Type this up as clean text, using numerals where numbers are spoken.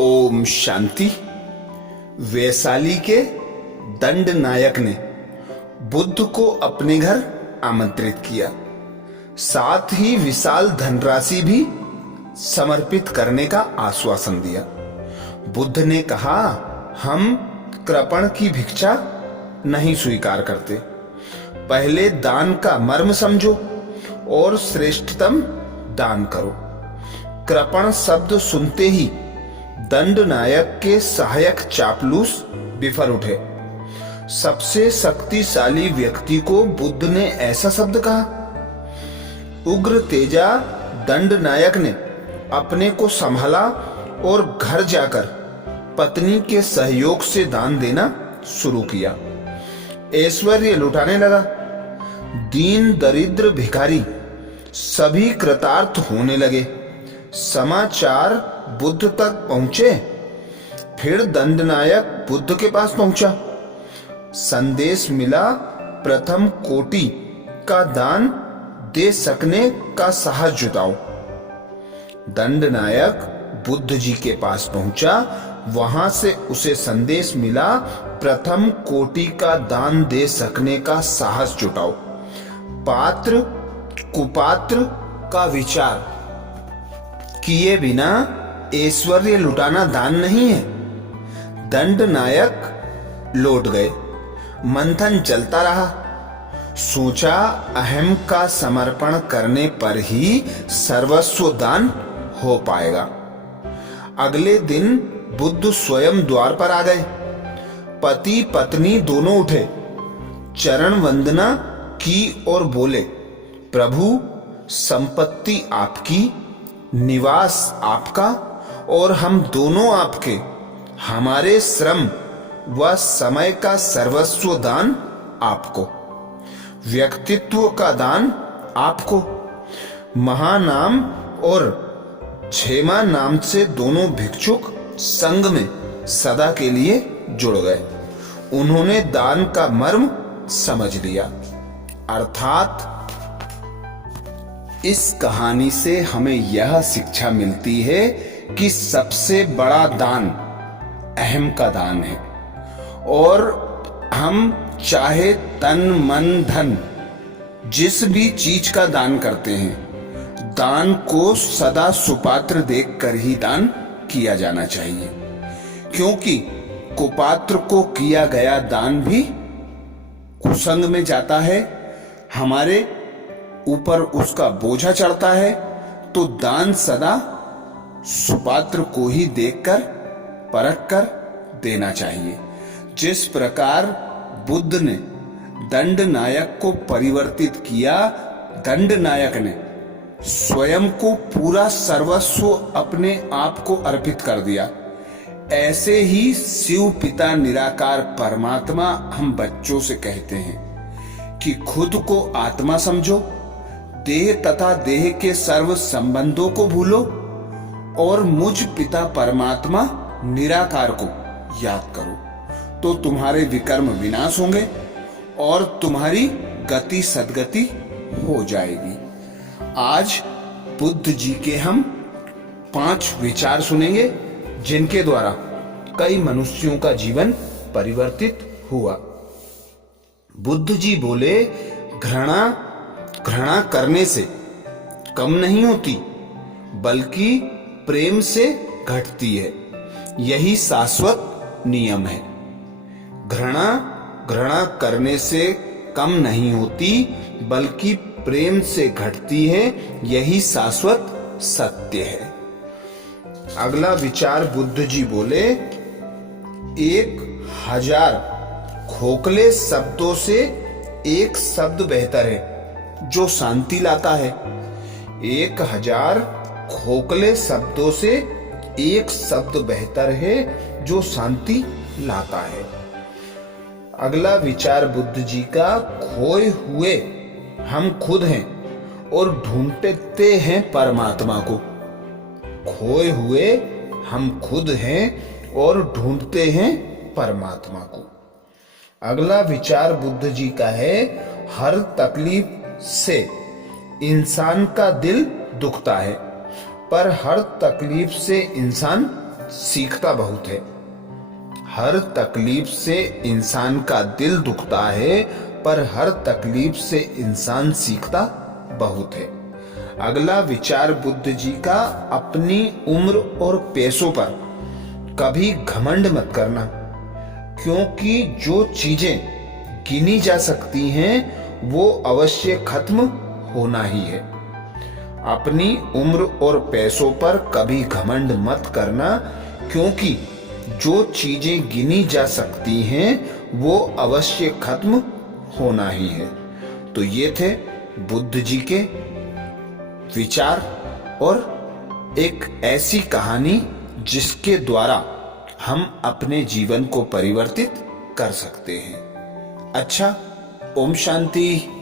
ओम शांति। वैशाली के दंड नायक ने बुद्ध को अपने घर आमंत्रित किया, साथ ही विशाल धनराशि भी समर्पित करने का आश्वासन दिया। बुद्ध ने कहा, हम कृपण की भिक्षा नहीं स्वीकार करते। पहले दान का मर्म समझो और श्रेष्ठतम दान करो। कृपण शब्द सुनते ही दंड नायक के सहायक चापलूस बिफर उठे। सबसे शक्तिशाली व्यक्ति को बुद्ध ने ऐसा शब्द कहा। उग्र तेजा दंड नायक ने अपने को संभाला और घर जाकर पत्नी के सहयोग से दान देना शुरू किया। ऐश्वर्य लुटाने लगा। दीन दरिद्र भिखारी सभी कृतार्थ होने लगे। समाचार बुद्ध तक पहुंचे। फिर दंडनायक बुद्ध के पास पहुंचा। संदेश मिला, प्रथम कोटि का दान दे सकने का साहस जुटाओ। दंडनायक बुद्ध जी के पास पहुंचा। वहां से उसे संदेश मिला, प्रथम कोटि का दान दे सकने का साहस जुटाओ। पात्र कुपात्र का विचार किए बिना ऐश्वर्य लुटाना दान नहीं है। दंड नायक लौट गए। मंथन चलता रहा। सोचा, अहम का समर्पण करने पर ही सर्वस्व दान हो पाएगा। अगले दिन बुद्ध स्वयं द्वार पर आ गए। पति पत्नी दोनों उठे, चरण वंदना की और बोले, प्रभु, संपत्ति आपकी, निवास आपका और हम दोनों आपके। हमारे श्रम व समय का सर्वस्व दान आपको, व्यक्तित्व का दान आपको। महानाम और क्षेमा नाम से दोनों भिक्षुक संघ में सदा के लिए जुड़ गए। उन्होंने दान का मर्म समझ लिया। अर्थात इस कहानी से हमें यह शिक्षा मिलती है कि सबसे बड़ा दान अहम का दान है। और हम चाहे तन मन धन जिस भी चीज का दान करते हैं, दान को सदा सुपात्र देखकर ही दान किया जाना चाहिए, क्योंकि कुपात्र को किया गया दान भी कुसंग में जाता है। हमारे ऊपर उसका बोझा चढ़ता है। तो दान सदा सुपात्र को ही देखकर परख कर देना चाहिए। जिस प्रकार बुद्ध ने दंड नायक को परिवर्तित किया, दंड नायक ने स्वयं को पूरा सर्वस्व अपने आप को अर्पित कर दिया। ऐसे ही शिव पिता निराकार परमात्मा हम बच्चों से कहते हैं कि खुद को आत्मा समझो, देह तथा देह के सर्व संबंधों को भूलो और मुझ पिता परमात्मा निराकार को याद करो, तो तुम्हारे विकर्म विनाश होंगे और तुम्हारी गति सद्गति हो जाएगी। आज बुद्ध जी के हम 5 विचार सुनेंगे, जिनके द्वारा कई मनुष्यों का जीवन परिवर्तित हुआ। बुद्ध जी बोले, घृणा करने से कम नहीं होती, बल्कि प्रेम से घटती है। यही शाश्वत नियम है। घृणा करने से कम नहीं होती, बल्कि प्रेम से घटती है। यही शाश्वत सत्य है। अगला विचार बुद्ध जी बोले, 1000 खोखले शब्दों से एक शब्द बेहतर है जो शांति लाता है। 1000 खोखले शब्दों से एक शब्द बेहतर है जो शांति लाता है। अगला विचार बुद्ध जी का, खोए हुए हम खुद हैं और ढूंढते हैं परमात्मा को। खोए हुए हम खुद हैं और ढूंढते हैं परमात्मा को। अगला विचार बुद्ध जी का है, हर तकलीफ से इंसान का दिल दुखता है, पर हर तकलीफ से इंसान सीखता बहुत है। हर तकलीफ से इंसान का दिल दुखता है, पर हर तकलीफ से इंसान सीखता बहुत है। अगला विचार बुद्ध जी का, अपनी उम्र और पैसों पर कभी घमंड मत करना, क्योंकि जो चीजें गिनी जा सकती हैं वो अवश्य खत्म होना ही है। अपनी उम्र और पैसों पर कभी घमंड मत करना, क्योंकि जो चीजें गिनी जा सकती हैं वो अवश्य खत्म होना ही है। तो ये थे बुद्ध जी के विचार और एक ऐसी कहानी जिसके द्वारा हम अपने जीवन को परिवर्तित कर सकते हैं। अच्छा, ओम शांति।